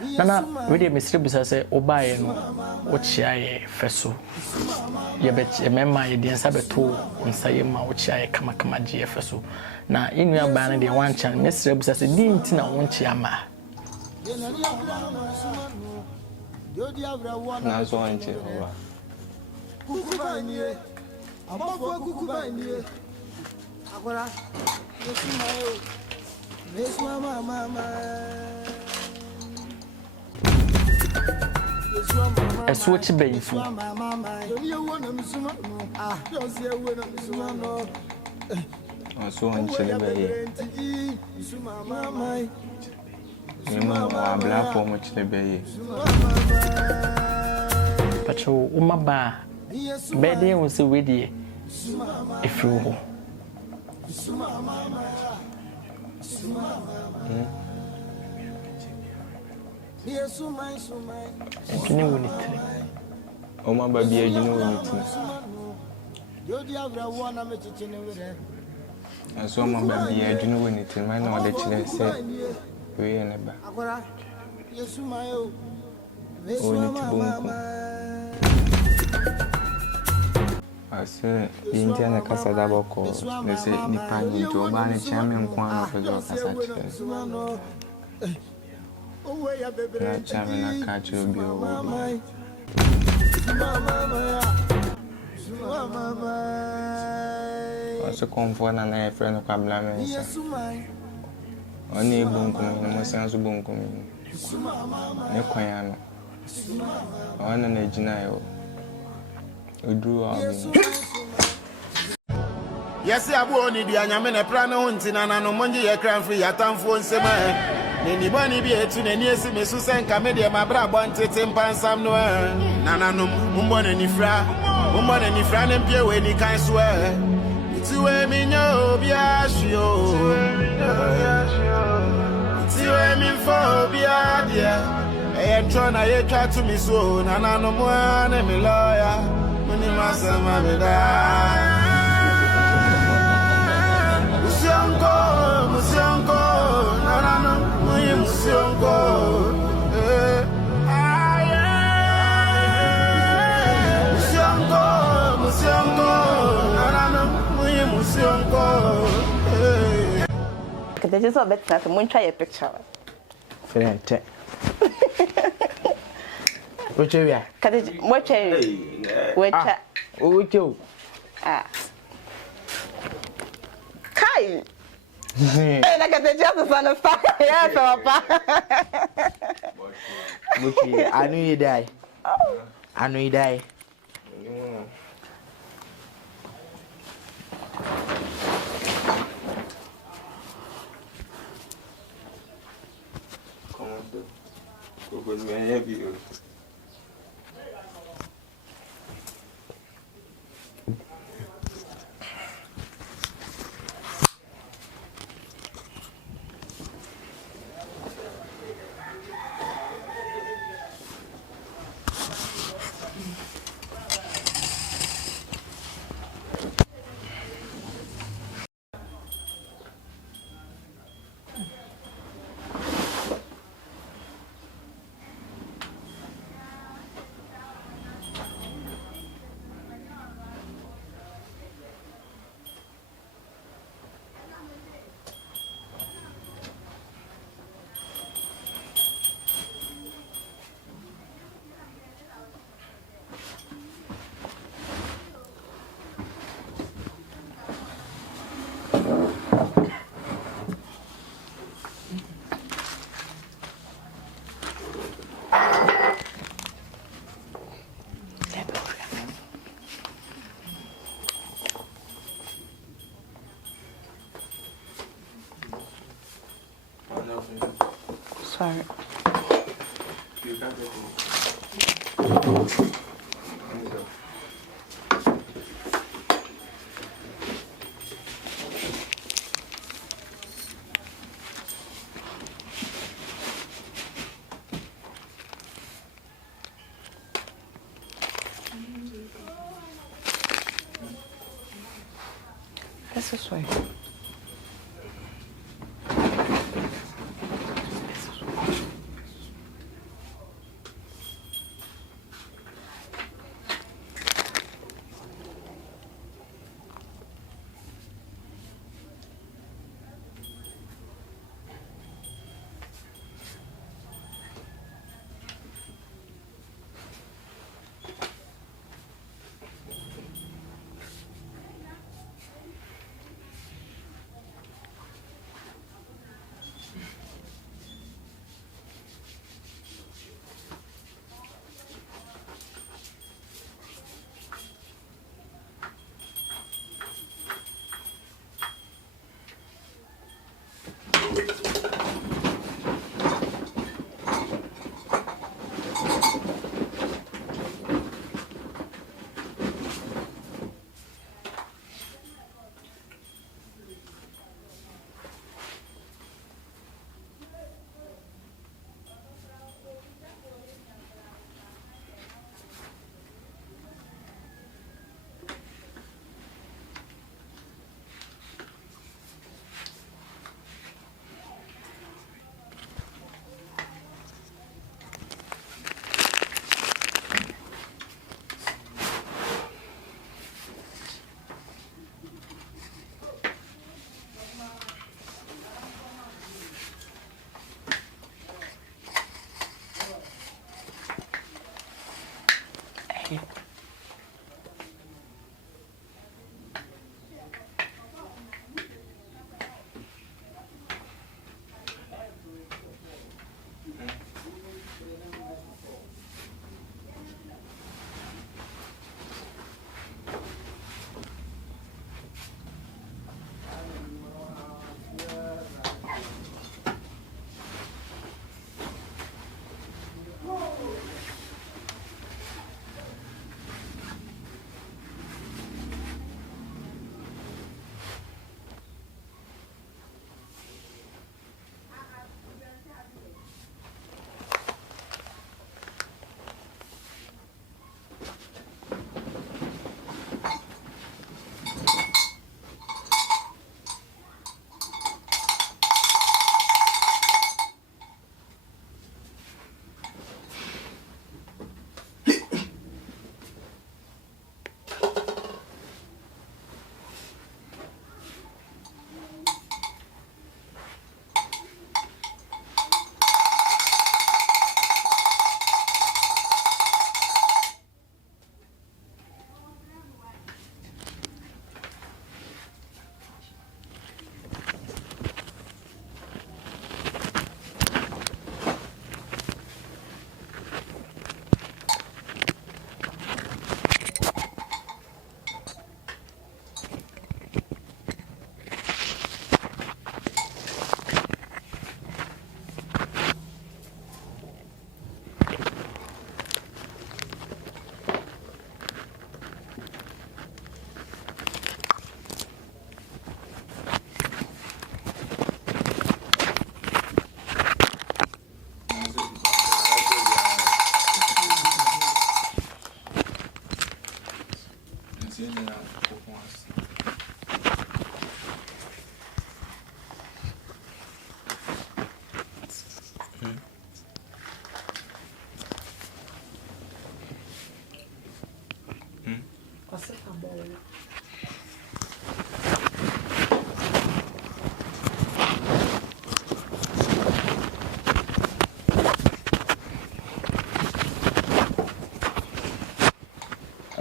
Nana, we did Mr. Busa say, Obaye, which I fesso. You bet a member, you didn't have a tool on Sayama, which I come a GFSO. Now, in your band, the one chance, Mr. Busa said, didn't know one chiama. Now, so I'm a switch bay for so I'm black for much the bay. But you, Umaba, Betty was a widdy if you. And you know it. Oh, my baby, you know it. And so, my baby, I do know it. I know that you said, we are never. I said, the Indiana Casadaboko, they say, the pine to a man, champion, one of the dogs. That champion, I catch you, be over. Also, come for an friend of Cablaman. Only bunkum, no sense of bunkum. No coyano. On an aginaio. We drew our. Yes, I won't need the Anyamene Prano hunting and no Monday a crown free at time for Sema. Anybody be to the nearest Missus and Camedia, my brother wanted 10 pounds somewhere. Nana no Mumbon and Ifra, Mumbon and Ifran and Pierre when he can swear. It's you and me, no, Biashio. It's you and me for Biadia. I am trying to try to me so, Nana no more, and me lawyer. When you must have my Musiongo, Nana, Musiongo, Musiongo, Nana, Musiongo. Because they just saw better to try a picture. French. Which area? What area? Which? Which you? Ah. Kai. Hey, I got the just on the fire. Yes, Papa. I knew you die. I knew you die. Come on, go to my heavy. Sorry. You got it. This way.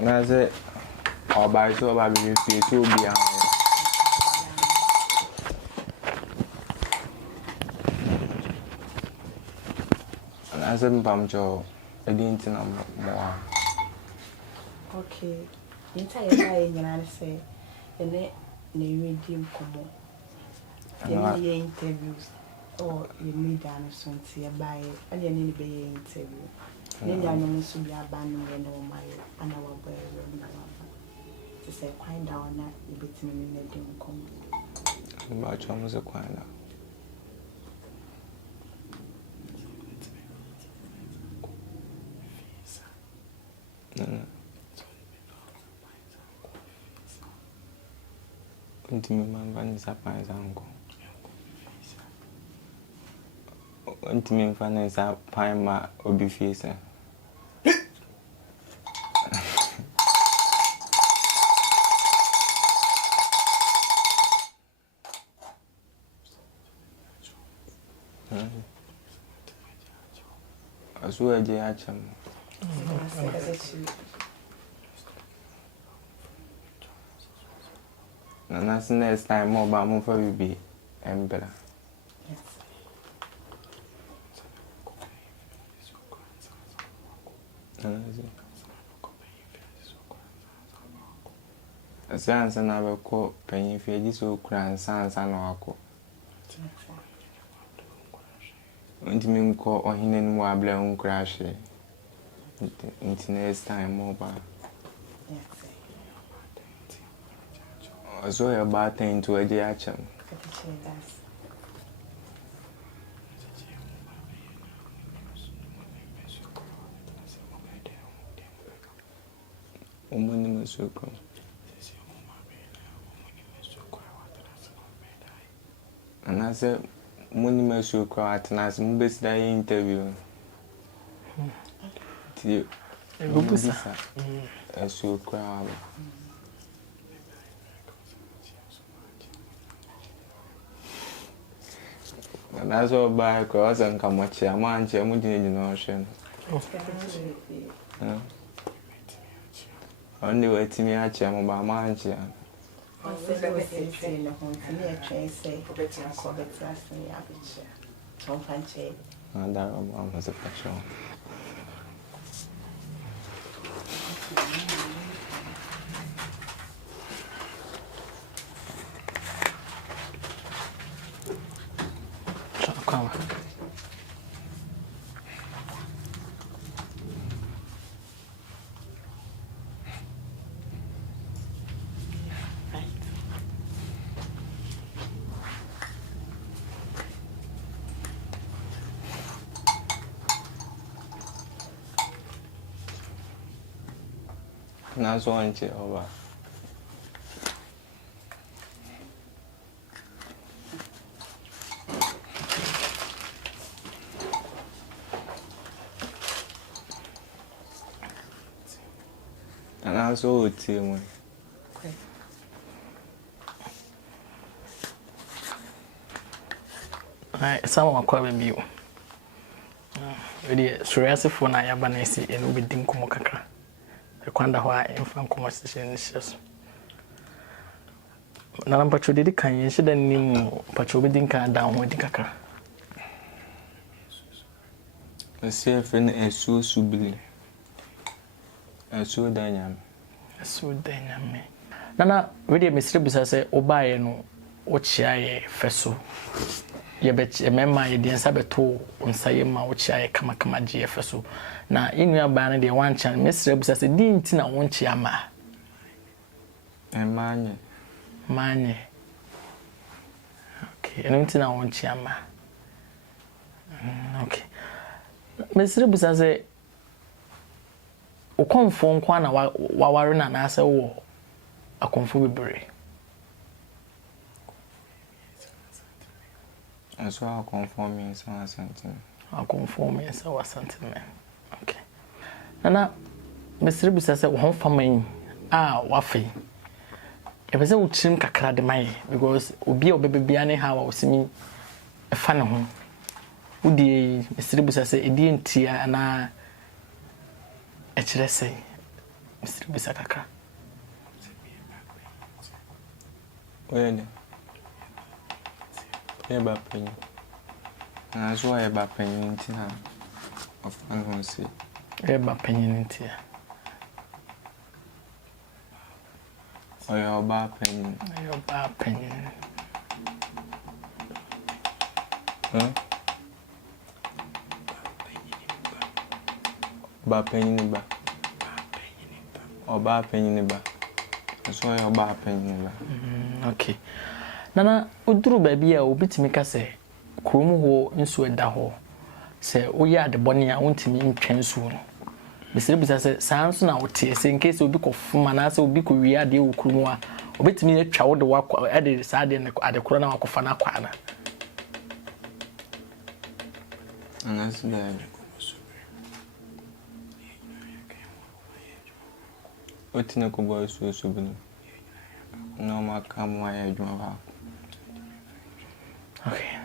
na say oba so oba be fie to obi an na say mpam cho edin na mo okay entire guy nyina say ene na ready komo ye interviews or you need an sonti by and you need be interview then you know so be abandon we no my and our boy to say quiet down na you betimi me dem komo ba cho mo se quiet down Continue man sa pais anko. Continue fan sa pai ma obi fiesa. Asuo je acham. And that's next time more about more for be better. Yes. As I answer now, call penny if you so cran sans and wako. When you mean call or hidden wabble on crash into next time more about. So about thing to a jacham. Suku. And I said, Money Suku at Nas best day interview. A so crowd. And that's all by cross and come watch a man, I'm in the ocean. Only way to me, I am about mancha. I said, I was saying, the home to me, a train say, better call it last me, I'll be sure. Don't punch it. And that was a passion. Come. That's one chair over. And also a team. Someone call me. The SuroWiase phone I have and see and we didn't come kakra. The Kwanda why in front conversation is just. Nana Pacho did can you should name Pacho didn't come down with the kakra. A safe and a so subili. Asuo Danyame. Asuo Danyame. Nana, really, Mr. Busase, Obaye no, Ochiaye, Fesso. Ye bet a member, ye didn't sabeto, on Sayema, Ochiaye, Kamakama GFSO. Now, in your banner, the one chance, Mr. Busase didn't know one chiama. And Manye. Okay, and until now, one chiama. Okay. Mr. Busase. O konfo kwa na waware na na ase wo akonfo bebre so I conform me so sentiment. I conform me so sentiment. Okay. Nana Mr. Busa say wo faman wafe. E be say wo trim kakra de mai because obi obebebia ne ha wa osimi e fa ne ho. Wo die Mr. Busa say e die ntia na e kire say Mr. Bisakaka. Where eba penny. And as why eba penny in tina of unhonsi. Eba penny in tia. Or your bar penny. Your bar penny. Huh? Bar penny ba. Or bar penny ba. That's why your bar penny ba. Okay. Nana, uduru baby a obitimi ka se kurom ho nso eda ho. Se oya de bone a wontimi ntwen nsuo no. Mesere bisa se sanso na wote se in case obi kofuma na se obi ko wi ade wo kurom a obitimi atwa wo de wakwa ade sa ade ne ade koro na wakofa na kwa na. And that's the Otina ko boy so bino. No ma kam wa ya dwuma ba. Okay.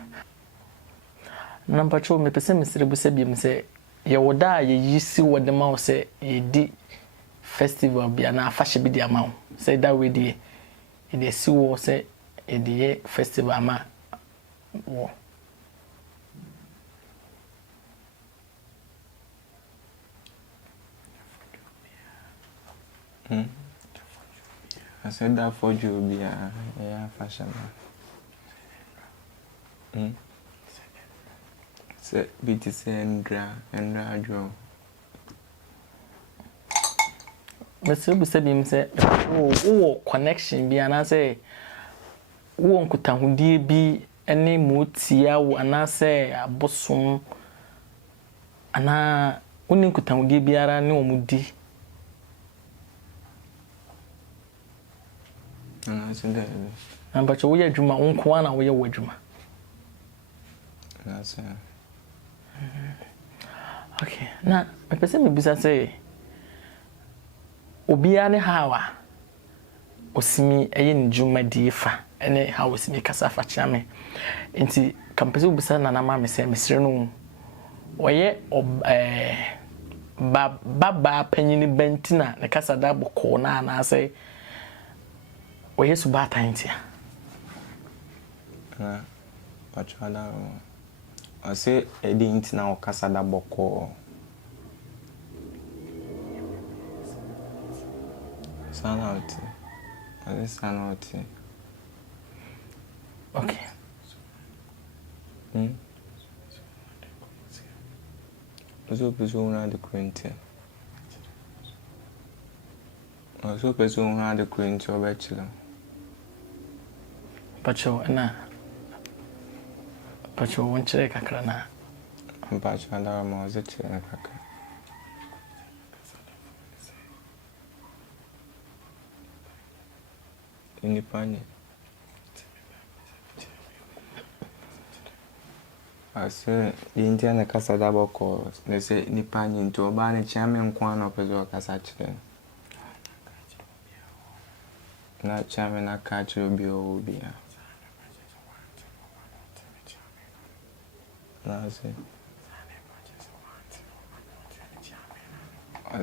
Number 2 me pese mesere bu se biem se ye woda ye yisi wode ma wo se ye di festival bia na afahye bi di ama wo. Se da we di e de si wo se e di ye festival ama wo. I said that for you be a fashion. Say BTC and draw. Mr. Busabim say, oh, connection be an answer. Won't kutahudi be any mutia, and I say a bosom. Ana only kutahudi be a no mudi. And I said that. And but we are Juma, Unkwana, we are Wajuma. That's it. Okay, now, a person will be say. Obia ne hawa osimi eye njuma diefa ene ha osimi kasa fa chiame enti kampese obusa na na ma me se mesre no oye baba panyini bentina ne kasa da boko na na se oye suba tantia na pachada I say edi intina o kasa da boko Sanauti. Sanauti. Okay. Oso pessoa de crente. Oso pessoa de crente o bachelor. Pacho na. Pacho wonchire kakra na. Pacho da ma ozo chire kakra. Independent. I say the Indian casa daboko. They say independent to obani chairman kwan of peso casache. Na chairman a catch will be obia. That's it.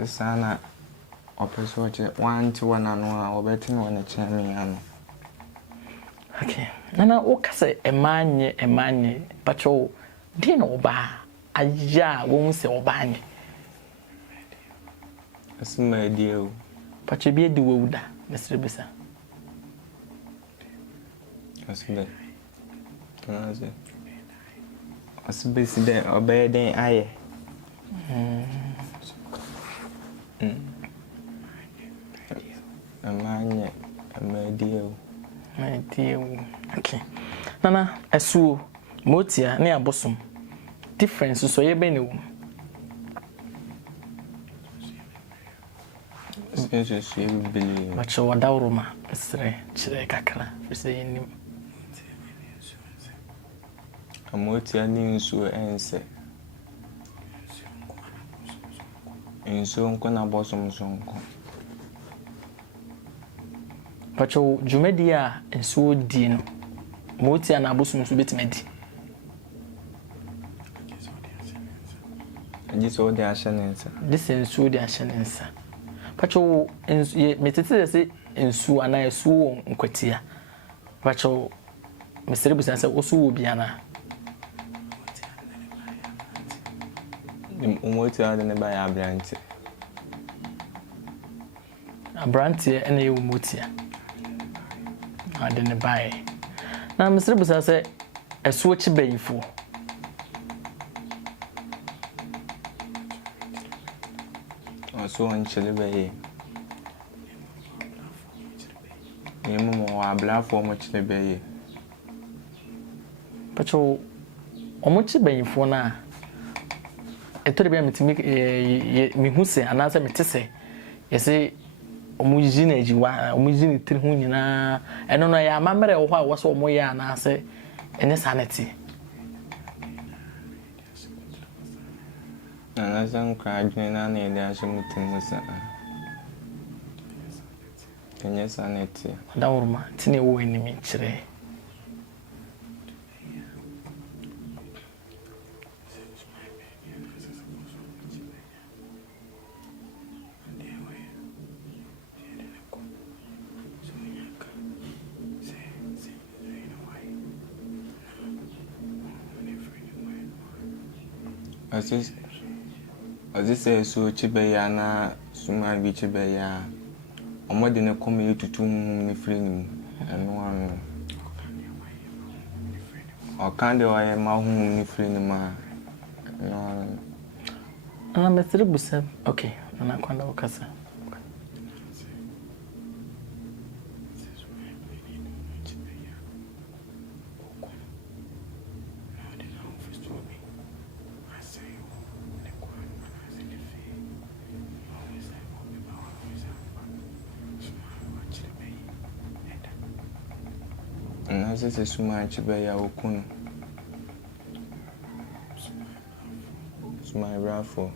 Sana opeswache 1 to 1 and 1 or betting on a chairman. Okay. Nana okase emanye pacho din oba aya won se oba nye. Asuma dio. Pacho bi edi wewuda Mr. Bisa. Asuma. That's it. Asuma si de obey den aye. Amanye amadio. Okay. Nana Asuo motia ne abosom. Difference so ye be ne wo. Especially she believe. Pacho wadawroma Mr. Chire kakra. Fise yenim. Amotia ni nsu ense. Nsu nko na bosom sonko. Pacho jumedi a enso di no. Motia na abosom so betimedi. This all the ashanensa. This enso di ashanensa. Pacho metete se ensu ana esu nkwatia. Pacho mesere busan se osu obi ana. Umoti ade ne ba ya abrante. Abrante ene ye umoti ade ne ba. Na mesere busan se esu ochi bayifo. So on chile baye. Yemu mo abla fo mo chile baye. Pacho omochi bayifo na etori bia metimi me hu se anasa metese yese omuji na ejiwa omuji ni tiri hu nyina eno no ya mamere wo a wo so omo ya anase ene sanity Anasa nkwa adwene na na ele ahye mutim sa. Ene sanity. dawurma tine wo enimi kire As say so chibeya na suman bi chibeya. Omode ne come yetutu ni free ni eno anu. O kan de wa ma hu ni free ni ma. No. ana mesere busa okay ana kwanda wakasa As say suman chibeya okunu. Suman rafo.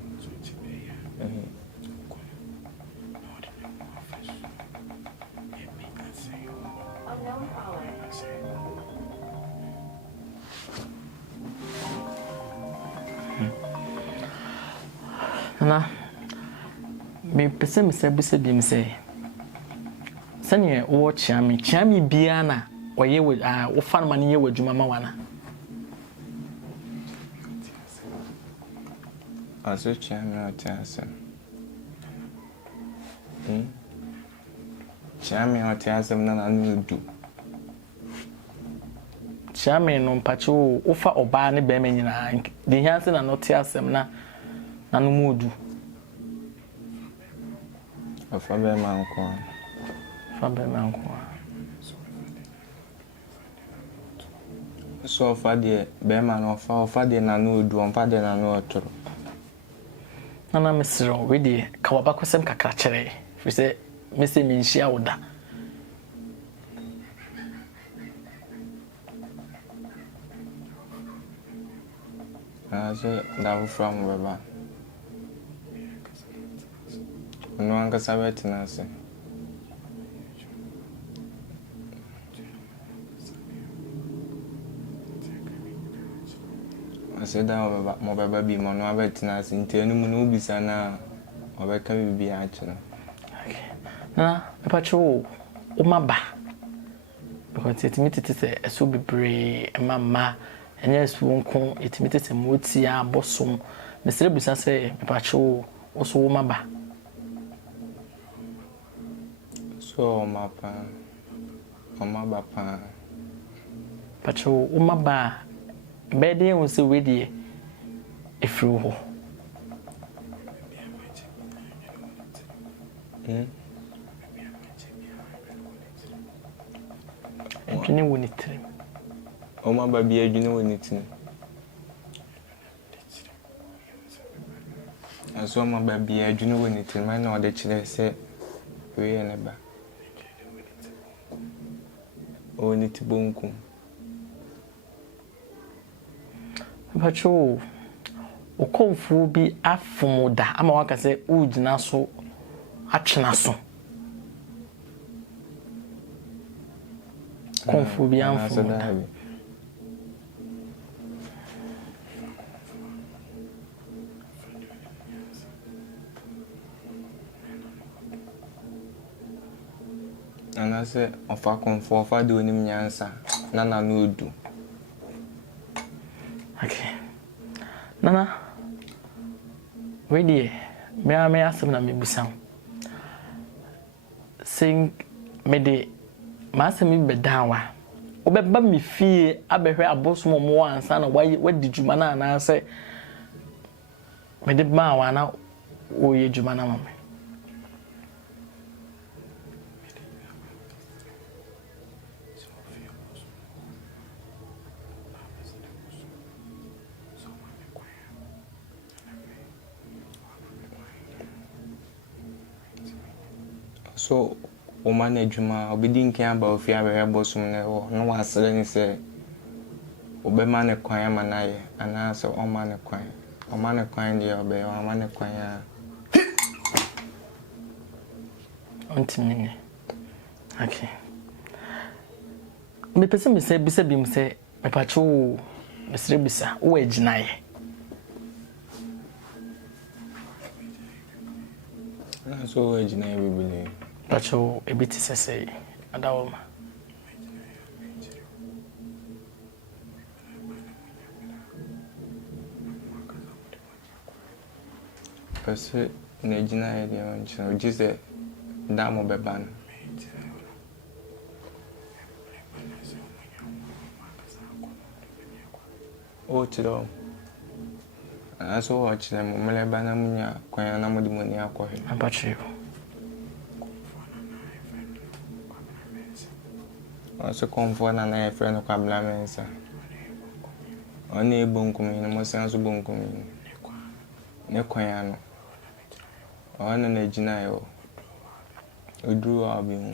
na me pese me se bisa bi me se sanye wo chiami bia na oye wo fan man ye wadwuma ma wana Aso chiami otiasa. Chiami otiasa na nudu. chiami no mpacho wo fa oba ne be nyina de hianse na no tiasem na no mudu Afa be manko. fa be manko So fa de be man ofa de na nudu onfa de na no otoro. na mesro we de ka waba kosem kakra kire fi se mese me nhia woda Ase da from baba. No anga sabet na se. Ase da mo baba bi mo no abet na se ntenu mu no bisa na obeka bibi a kire. na mepacho o maba because it meet say so bebre mama enye so nko it meet say moti a bosom mesere busa say mepacho o so o maba So mapa. Maba pa. pacho o maba bede won say we die efru ho Edwene woni trim. Maba bi edwene woni trim. Aso maba bi edwene woni trim na ode kire se we ne ba. Oni tibonkum. Pacho o konfu bi afomoda ama waka se ugina so atwena so konfu bi afomoda And I say, of a comfort for doing him answer. Nana no do. Okay. Nana, ready? May I ask them to be some? Sing me de master me be down. Obeba me fie abehwe abosom mo ansa na wadi djuma na na say me de ma wa na oye djuma na mama. So, o management obedi nkan aba ofi abere bosom na wo no wasere ni se obema ne kwan ama na ye ana se o ma ne kwan de obe o ma ne kwan ya Ontimi. Okay. Me pese me se bisa bi me se me pacho mesre bisa wo aginaye. na so aginaye bibili Pacho ebiti sese adawoma. pese na aginaye de on chino jise damo beban o tiro aso wa chile mo mele bana munya kwa na modi moni akwahe Apacho. aso comfort na friend kwa blamensa oni ebonkum ni mo san so bonkum ni ne kwan ya no ona na gina yo odru abi hu